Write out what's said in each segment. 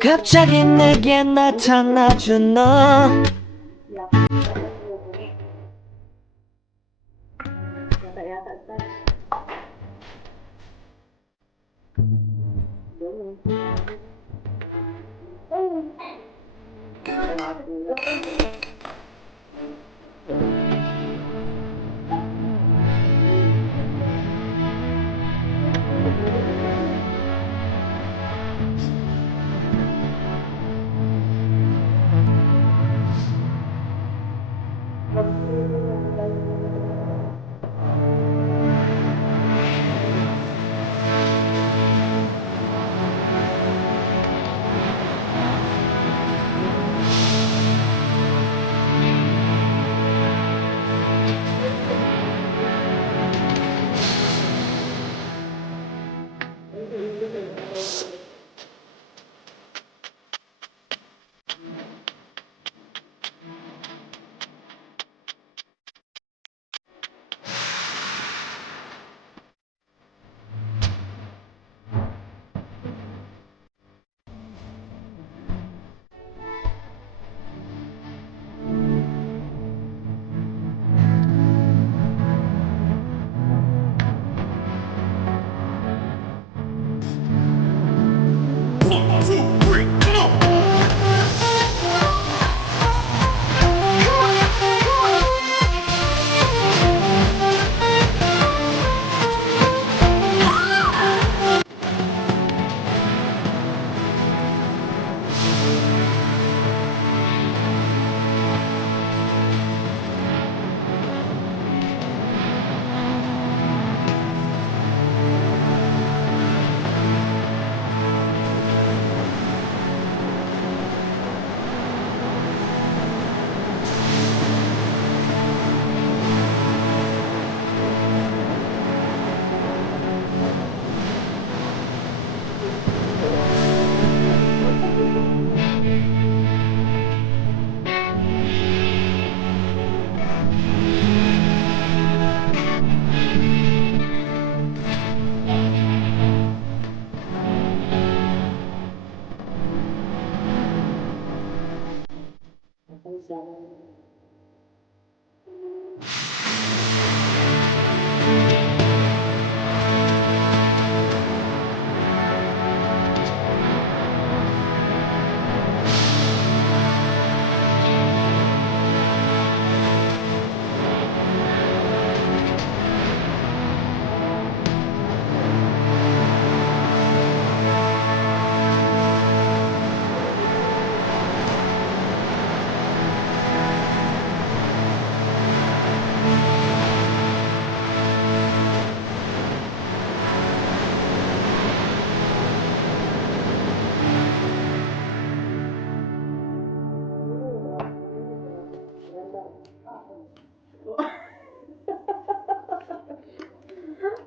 갑자기 내게 나타나준 너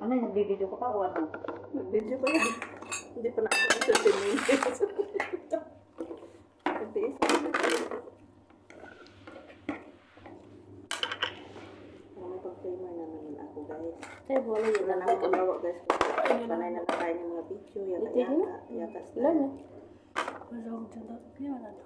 Ano, nagbibideo ko pa o ano? Video ko yan. Hindi pa na ako sa 10 minutes. Nagtiis ako na. May pag-timer na naman ako, guys. Ay, wala yun. Wala na akong magawa, guys. Panay na lang tayo ng mga video. Yaka-yaka. Yakas na. Ilan eh? Wala akong tanda. Kaya wala to.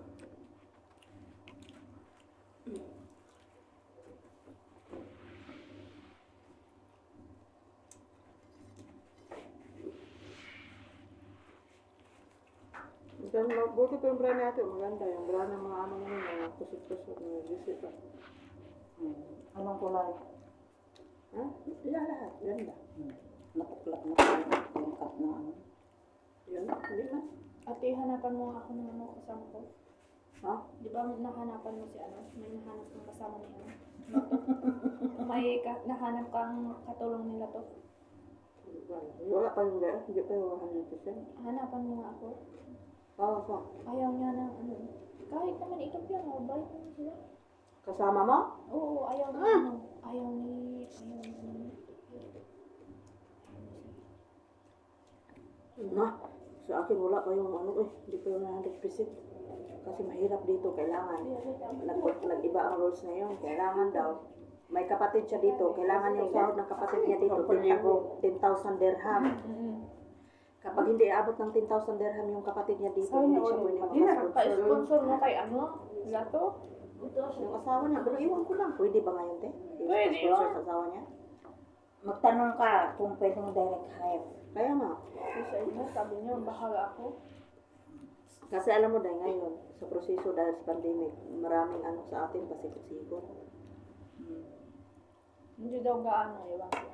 Buti pa yung brand natin. Maganda. Yung brand ng mga ano naman. Mga kusot-kusot. Mga visit. Anong kulay? Ha? Yan lahat. Ganda. Napuklak na yung cup na ano. Yan. Hindi na. Ate, hanapan mo nga ako ng ano kasama ko. Ha? Di ba nahanapan mo si ano? May nahanap kang kasama ni ano? May nahanap kang katulong nila to. Wala pa yung gaya. Hindi pa yung 100%. Hanapan mo nga ako. Oo, so. Ayaw niya ng ano. Kahit naman ito yan, mabait naman sila. Kasama mo? Oo, ayaw ni ano. Ayaw ni Na, sa akin wala pa yung ano hindi pa yung 100%. Kasi mahirap dito, kailangan. Nag-iba ang rules na yun. Kailangan daw. May kapatid siya dito. Kailangan yung sahod ng kapatid niya dito. 10,000 dirham. Kapag hindi abot ng 10,000 dirham yung kapatid niya dito, hindi siya pwede makasponsor. Pa-sponsor mo kay ano? Lato? Yung asawa niya, pero iwan ko lang. Pwede ba ngayon, te? Pwede Sponsor sa asawa niya? Magtanong ka kung pwedeng direct hire. Kaya nga. Sa inyo, sabi niyo, bahala ako. Kasi alam mo dahil ngayon, sa proseso dahil sa pandemic, maraming ano sa atin, pasikot-sikot. Hindi daw gaano, ewan ko.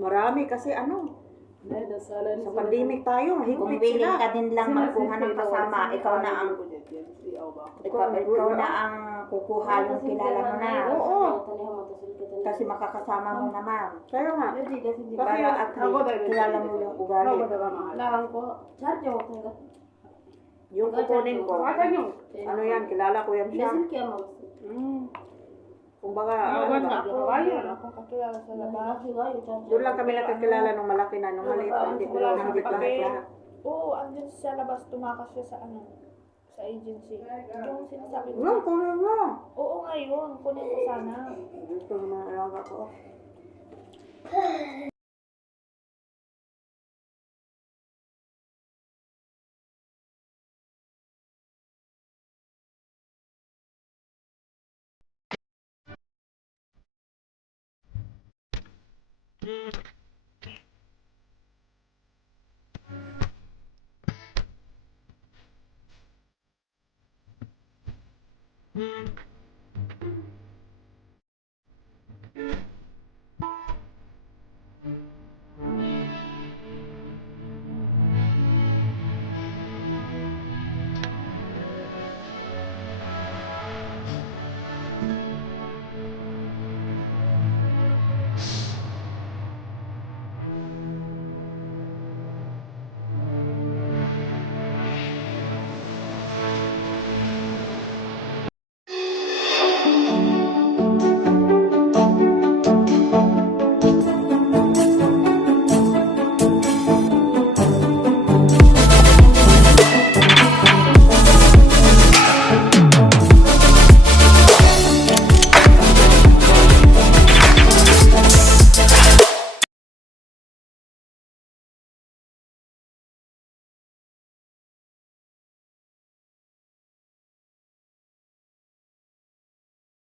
Marami kasi ano, sa pandemic tayo, Kung mahigpit willing sila. ka din lang magkuha ng kasama, ikaw na ang kukuha yung kilala mo na. Oo. Kasi makakasama mo naman. Kaya nga. Para at least kilala mo yung ugali. Larang ko. Yung kukunin ko, ano yan, kilala ko yan siya. Kung baka, ano ba? Ako kakilala sa labas. Doon lang kami nakakilala nung malaki na, nung maliit pa, hindi ko lang hindi lahat. Oo, andyan sa labas, tumakas siya sa ano, sa agency. Yung sinasabi ko. No, kunin mo. Oo, ngayon, kunin ko sana. Gusto mo na alaga ko.